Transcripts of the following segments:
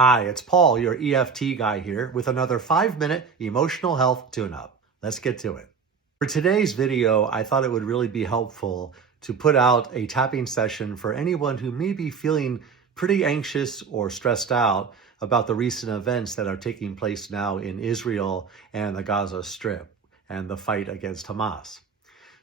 Hi, it's Paul, your EFT guy here with another 5-minute emotional health tune-up. Let's get to it. For today's video, I thought it would really be helpful to put out a tapping session for anyone who may be feeling pretty anxious or stressed out about the recent events that are taking place now in Israel and the Gaza Strip and the fight against Hamas.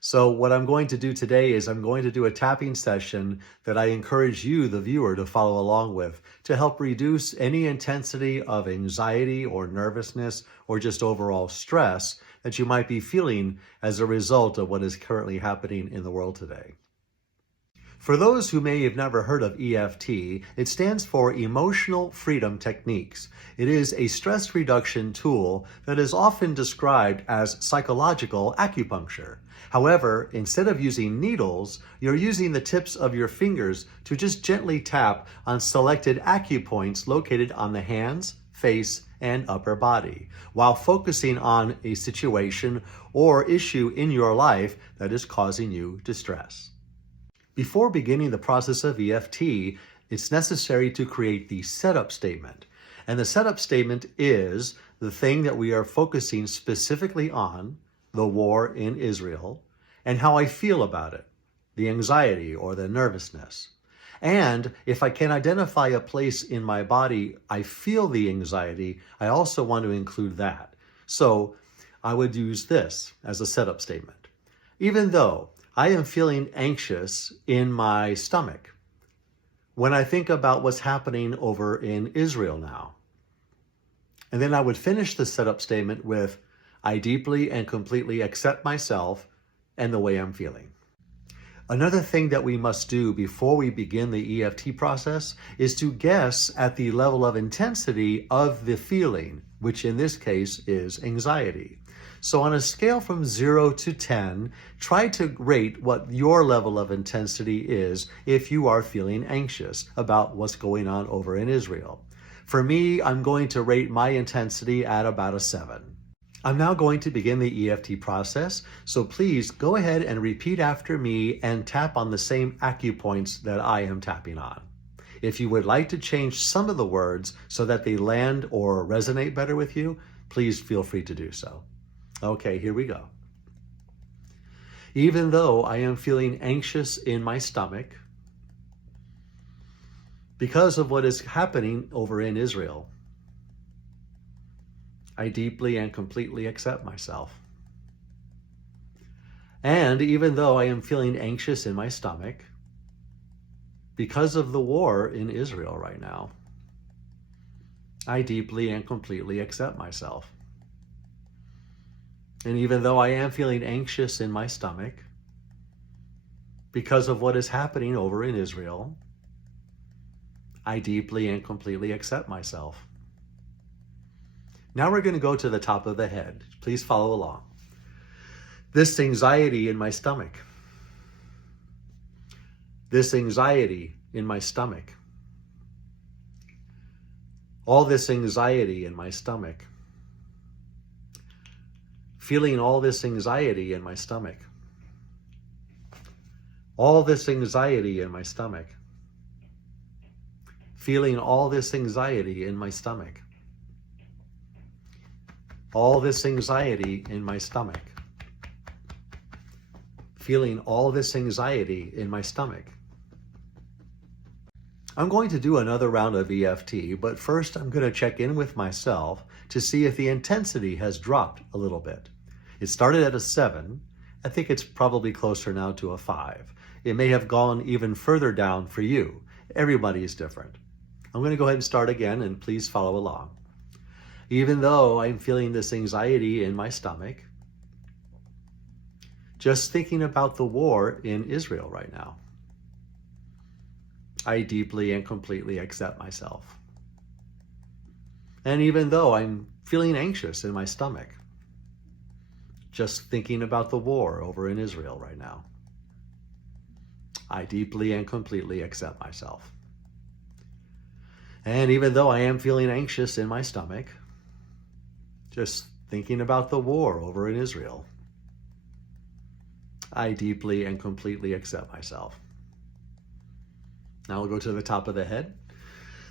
So what I'm going to do today is I'm going to do a tapping session that I encourage you, the viewer, to follow along with to help reduce any intensity of anxiety or nervousness or just overall stress that you might be feeling as a result of what is currently happening in the world today. For those who may have never heard of EFT, it stands for Emotional Freedom Techniques. It is a stress reduction tool that is often described as psychological acupuncture. However, instead of using needles, you're using the tips of your fingers to just gently tap on selected acupoints located on the hands, face, and upper body, while focusing on a situation or issue in your life that is causing you distress. Before beginning the process of EFT, it's necessary to create the setup statement. And the setup statement is the thing that we are focusing specifically on, the war in Israel, and how I feel about it, the anxiety or the nervousness. And if I can identify a place in my body I feel the anxiety, I also want to include that. So I would use this as a setup statement. Even though I am feeling anxious in my stomach when I think about what's happening over in Israel now. And then I would finish the setup statement with, I deeply and completely accept myself and the way I'm feeling. Another thing that we must do before we begin the EFT process is to guess at the level of intensity of the feeling, which in this case is anxiety. So on a scale from 0 to 10, try to rate what your level of intensity is if you are feeling anxious about what's going on over in Israel. For me, I'm going to rate my intensity at about a 7. I'm now going to begin the EFT process, so please go ahead and repeat after me and tap on the same acupoints that I am tapping on. If you would like to change some of the words so that they land or resonate better with you, please feel free to do so. Okay, here we go. Even though I am feeling anxious in my stomach because of what is happening over in Israel, I deeply and completely accept myself. And even though I am feeling anxious in my stomach because of the war in Israel right now, I deeply and completely accept myself. And even though I am feeling anxious in my stomach because of what is happening over in Israel, I deeply and completely accept myself. Now we're going to go to the top of the head. Please follow along. This anxiety in my stomach. This anxiety in my stomach. All this anxiety in my stomach. Feeling all this anxiety in my stomach. All this anxiety in my stomach. Feeling all this anxiety in my stomach. All this anxiety in my stomach. Feeling all this anxiety in my stomach. I'm going to do another round of EFT, but first I'm going to check in with myself to see if the intensity has dropped a little bit. It started at a 7. I think it's probably closer now to a 5. It may have gone even further down for you. Everybody is different. I'm going to go ahead and start again, and please follow along. Even though I'm feeling this anxiety in my stomach, just thinking about the war in Israel right now, I deeply and completely accept myself. And even though I'm feeling anxious in my stomach, just thinking about the war over in Israel right now, I deeply and completely accept myself. And even though I am feeling anxious in my stomach, just thinking about the war over in Israel, I deeply and completely accept myself. Now we'll go to the top of the head.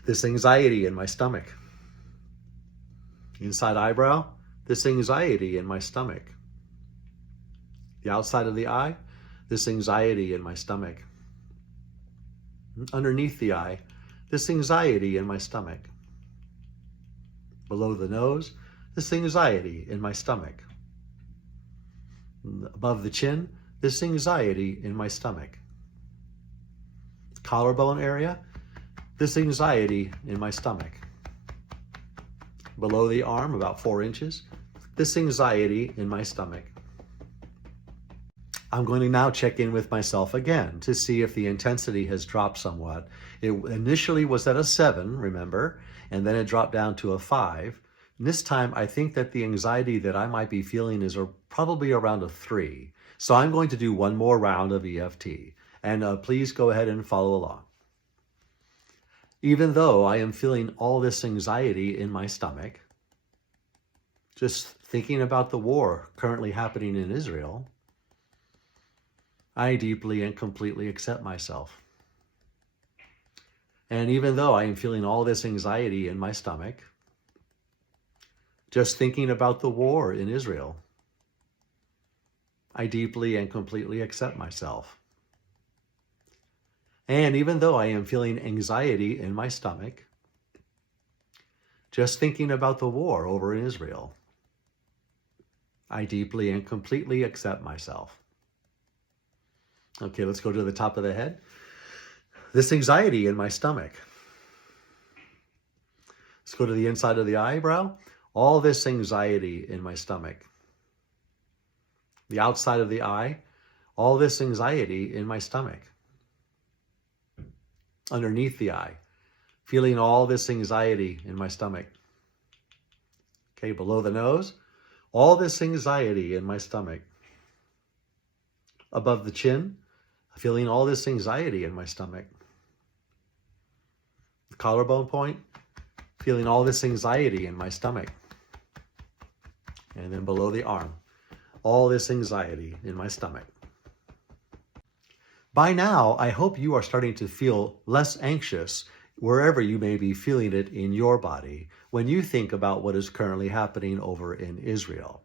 this anxiety in my stomach. Inside eyebrow, this anxiety in my stomach. The outside of the eye, this anxiety in my stomach. Underneath the eye, this anxiety in my stomach. Below the nose, this anxiety in my stomach. Above the chin, this anxiety in my stomach. Collarbone area, this anxiety in my stomach. Below the arm, about 4 inches, this anxiety in my stomach. I'm going to now check in with myself again to see if the intensity has dropped somewhat. It initially was at a 7, remember, and then it dropped down to a 5. And this time, I think that the anxiety that I might be feeling is probably around a 3. So I'm going to do one more round of EFT, and please go ahead and follow along. Even though I am feeling all this anxiety in my stomach, just thinking about the war currently happening in Israel, I deeply and completely accept myself. And even though I am feeling all this anxiety in my stomach, just thinking about the war in Israel, I deeply and completely accept myself. And even though I am feeling anxiety in my stomach, just thinking about the war over in Israel, I deeply and completely accept myself. Okay, let's go to the top of the head. This anxiety in my stomach. Let's go to the inside of the eyebrow. All this anxiety in my stomach. The outside of the eye. All this anxiety in my stomach. Underneath the eye. Feeling all this anxiety in my stomach. Okay, below the nose. All this anxiety in my stomach. Above the chin. Feeling all this anxiety in my stomach. The collarbone point, feeling all this anxiety in my stomach. And then below the arm, all this anxiety in my stomach. By now, I hope you are starting to feel less anxious wherever you may be feeling it in your body when you think about what is currently happening over in Israel.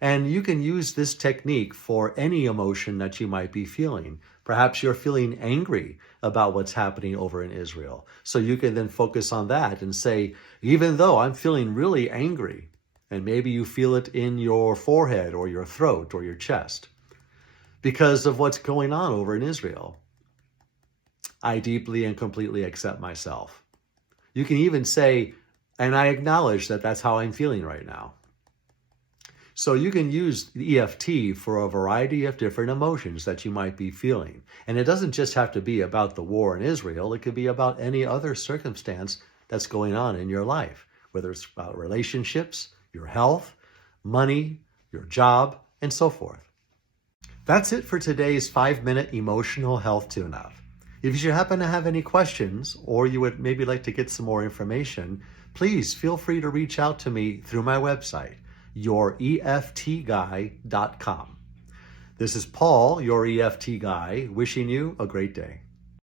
And you can use this technique for any emotion that you might be feeling. Perhaps you're feeling angry about what's happening over in Israel. So you can then focus on that and say, even though I'm feeling really angry, and maybe you feel it in your forehead or your throat or your chest, because of what's going on over in Israel, I deeply and completely accept myself. You can even say, and I acknowledge that that's how I'm feeling right now. So you can use the EFT for a variety of different emotions that you might be feeling. And it doesn't just have to be about the war in Israel. It could be about any other circumstance that's going on in your life, whether it's about relationships, your health, money, your job, and so forth. That's it for today's 5-minute emotional health tune-up. If you should happen to have any questions, or you would maybe like to get some more information, please feel free to reach out to me through my website, youreftguy.com. This is Paul, your EFT guy, wishing you a great day.